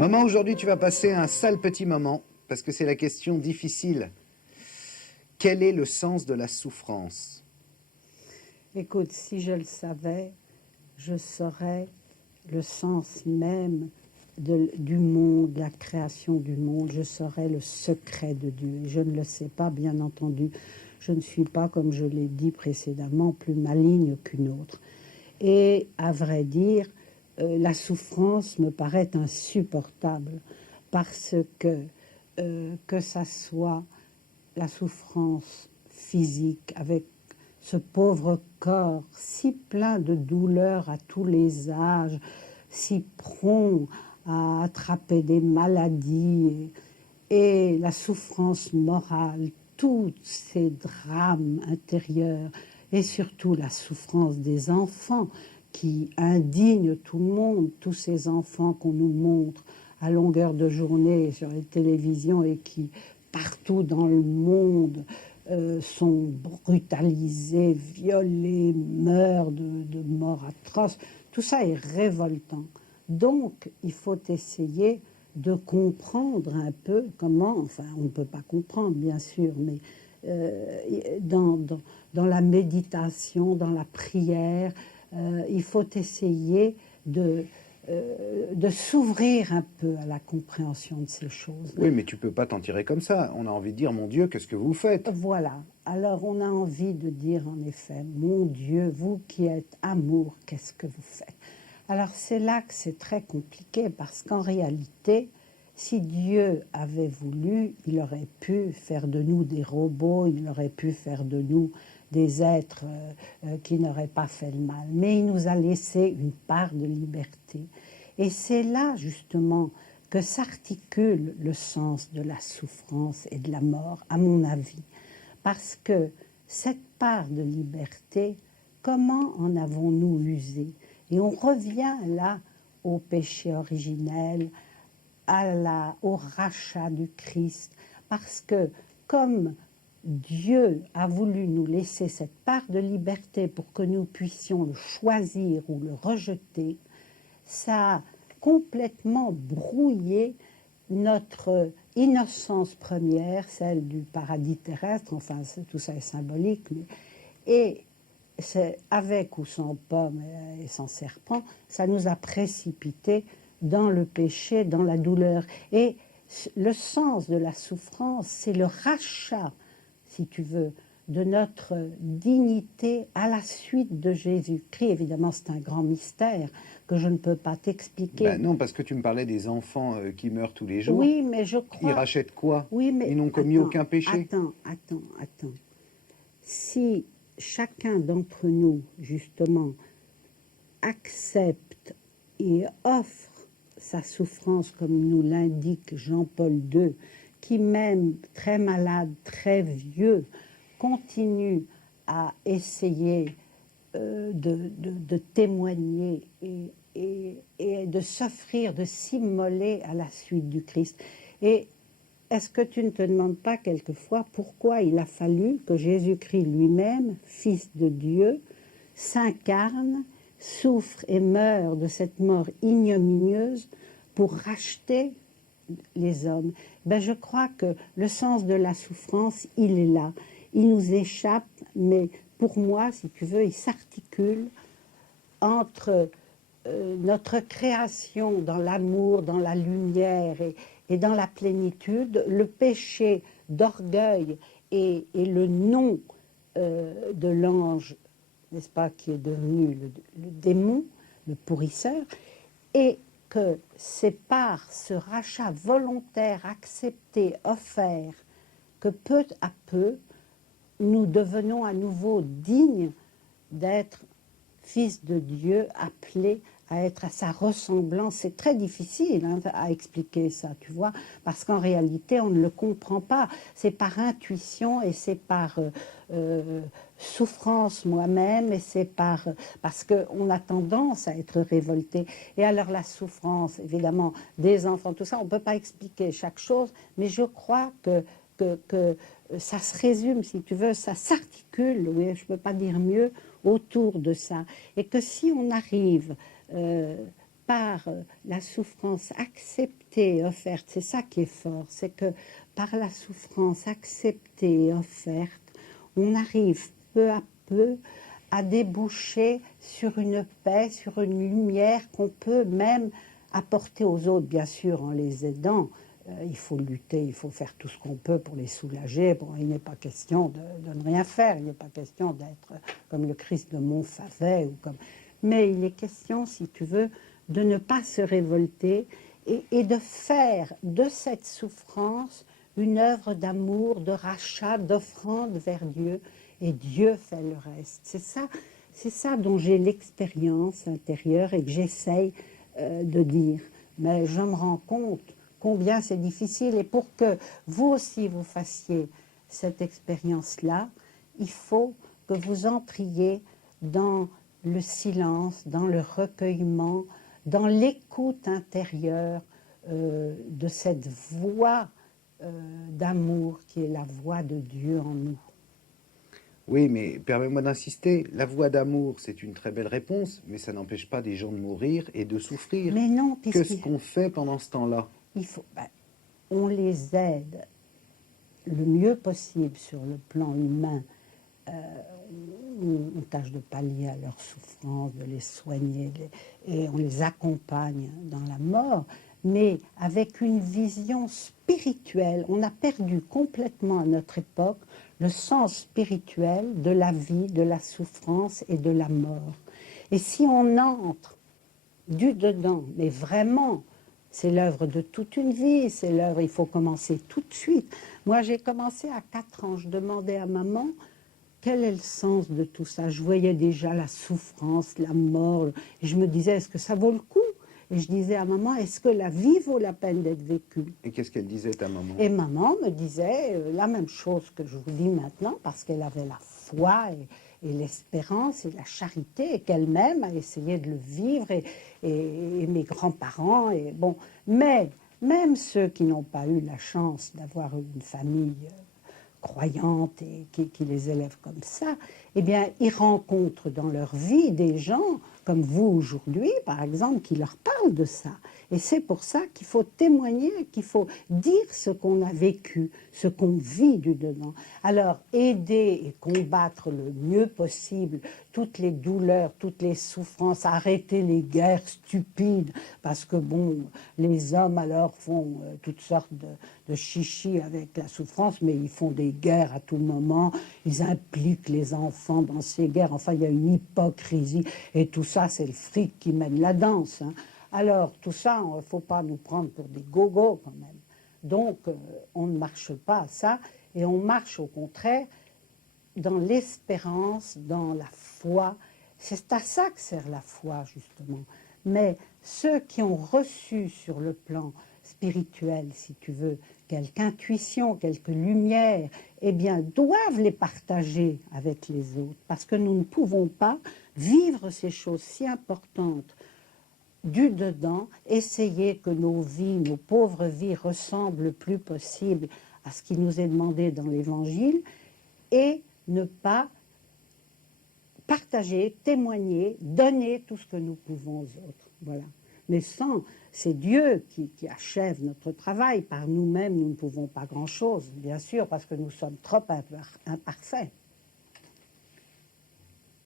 Maman, aujourd'hui, tu vas passer un sale petit moment, parce que c'est la question difficile. Quel est le sens de la souffrance? Écoute, si je le savais, je saurais le sens même du monde, la création du monde. Je saurais le secret de Dieu. Et je ne le sais pas, bien entendu. Je ne suis pas, comme je l'ai dit précédemment, plus maligne qu'une autre. Et à vrai dire, la souffrance me paraît insupportable parce que ça soit la souffrance physique avec ce pauvre corps si plein de douleurs à tous les âges, si prompt à attraper des maladies, et la souffrance morale, tous ces drames intérieurs, et surtout la souffrance des enfants qui indignent tout le monde, tous ces enfants qu'on nous montre à longueur de journée sur les télévisions et qui, partout dans le monde, sont brutalisés, violés, meurent de morts atroces. Tout ça est révoltant. Donc, il faut essayer de comprendre un peu comment, enfin, on ne peut pas comprendre, bien sûr, mais dans la méditation, dans la prière, il faut essayer de s'ouvrir un peu à la compréhension de ces choses. Oui, mais tu peux pas t'en tirer comme ça. On a envie de dire, mon Dieu, qu'est-ce que vous faites? Voilà. Alors, on a envie de dire, en effet, mon Dieu, vous qui êtes amour, qu'est-ce que vous faites? Alors, c'est là que c'est très compliqué, parce qu'en réalité, si Dieu avait voulu, il aurait pu faire de nous des robots, il aurait pu faire de nous des êtres qui n'auraient pas fait le mal. Mais il nous a laissé une part de liberté. Et c'est là, justement, que s'articule le sens de la souffrance et de la mort, à mon avis. Parce que cette part de liberté, comment en avons-nous usé? Et on revient là au péché originel, au rachat du Christ, parce que comme Dieu a voulu nous laisser cette part de liberté pour que nous puissions le choisir ou le rejeter, ça a complètement brouillé notre innocence première, celle du paradis terrestre, enfin tout ça est symbolique, et c'est avec ou sans pomme et sans serpent, ça nous a précipités dans le péché, dans la douleur. Et le sens de la souffrance, c'est le rachat, si tu veux, de notre dignité à la suite de Jésus-Christ. Évidemment, c'est un grand mystère que je ne peux pas t'expliquer. Ben non, parce que tu me parlais des enfants qui meurent tous les jours. Oui, mais je crois... Ils rachètent quoi? Oui, mais ils n'ont commis aucun péché. Attends. Si chacun d'entre nous, justement, accepte et offre sa souffrance, comme nous l'indique Jean-Paul II, qui même très malade, très vieux, continue à essayer de témoigner et de s'offrir, de s'immoler à la suite du Christ. Et est-ce que tu ne te demandes pas quelquefois pourquoi il a fallu que Jésus-Christ lui-même, Fils de Dieu, s'incarne, souffre et meurt de cette mort ignominieuse pour racheter les hommes? Ben, je crois que le sens de la souffrance, il est là. Il nous échappe, mais pour moi, si tu veux, il s'articule entre notre création dans l'amour, dans la lumière et dans la plénitude, le péché d'orgueil et le nom de l'ange, n'est-ce pas, qui est devenu le démon, le pourrisseur, et que c'est par ce rachat volontaire, accepté, offert, que peu à peu, nous devenons à nouveau dignes d'être fils de Dieu, appelé à être à sa ressemblance. C'est très difficile à expliquer ça, tu vois, parce qu'en réalité, on ne le comprend pas. C'est par intuition et c'est par souffrance moi-même, et c'est parce qu'on a tendance à être révolté. Et alors la souffrance, évidemment, des enfants, tout ça, on ne peut pas expliquer chaque chose, mais je crois que ça se résume, si tu veux, ça s'articule, oui, je ne peux pas dire mieux, autour de ça. Et que si on arrive par la souffrance acceptée et offerte, c'est ça qui est fort, c'est que par la souffrance acceptée et offerte, on arrive peu à peu à déboucher sur une paix, sur une lumière qu'on peut même apporter aux autres, bien sûr, en les aidant. Il faut lutter, il faut faire tout ce qu'on peut pour les soulager. Bon, il n'est pas question de ne rien faire, il n'est pas question d'être comme le Christ de Montfavet, mais il est question, si tu veux, de ne pas se révolter et de faire de cette souffrance une œuvre d'amour, de rachat, d'offrande vers Dieu, et Dieu fait le reste. C'est ça dont j'ai l'expérience intérieure et que j'essaye de dire. Mais je me rends compte combien c'est difficile, et pour que vous aussi vous fassiez cette expérience-là, il faut que vous entriez dans le silence, dans le recueillement, dans l'écoute intérieure de cette voix d'amour qui est la voix de Dieu en nous. Oui, mais permets-moi d'insister, la voix d'amour, c'est une très belle réponse, mais ça n'empêche pas des gens de mourir et de souffrir. Mais non, Qu'est-ce qu'on fait pendant ce temps-là? On les aide le mieux possible sur le plan humain. On tâche de pallier à leur souffrance, de les soigner, et on les accompagne dans la mort, mais avec une vision spirituelle. On a perdu complètement à notre époque le sens spirituel de la vie, de la souffrance et de la mort. Et si on entre du dedans, mais vraiment, c'est l'œuvre de toute une vie, c'est l'œuvre, il faut commencer tout de suite. Moi, j'ai commencé à 4 ans, je demandais à maman, quel est le sens de tout ça? Je voyais déjà la souffrance, la mort, et je me disais, est-ce que ça vaut le coup? Et je disais à maman, est-ce que la vie vaut la peine d'être vécue? Et qu'est-ce qu'elle disait, ta maman? Et maman me disait la même chose que je vous dis maintenant, parce qu'elle avait la foi et l'espérance et la charité, et qu'elle-même a essayé de le vivre, et mes grands-parents, et bon. Mais même ceux qui n'ont pas eu la chance d'avoir une famille croyante et qui les élève comme ça, eh bien, ils rencontrent dans leur vie des gens comme vous aujourd'hui, par exemple, qui leur parlent de ça. Et c'est pour ça qu'il faut témoigner, qu'il faut dire ce qu'on a vécu, ce qu'on vit du dedans. Alors, aider et combattre le mieux possible toutes les douleurs, toutes les souffrances, arrêter les guerres stupides, parce que, bon, les hommes, alors, font toutes sortes de chichis avec la souffrance, mais ils font des guerres à tout moment, ils impliquent les enfants dans ces guerres, enfin, il y a une hypocrisie, et tout ça, c'est le fric qui mène la danse, hein. Alors, tout ça, il ne faut pas nous prendre pour des gogos quand même. Donc, on ne marche pas à ça, et on marche au contraire dans l'espérance, dans la foi. C'est à ça que sert la foi, justement. Mais ceux qui ont reçu sur le plan spirituel, si tu veux, quelque intuition, quelque lumière, eh bien, doivent les partager avec les autres, parce que nous ne pouvons pas vivre ces choses si importantes du dedans, essayer que nos vies, nos pauvres vies ressemblent le plus possible à ce qui nous est demandé dans l'Évangile, et ne pas partager, témoigner, donner tout ce que nous pouvons aux autres. Voilà. Mais c'est Dieu qui achève notre travail. Par nous-mêmes, nous ne pouvons pas grand-chose, bien sûr, parce que nous sommes trop imparfaits.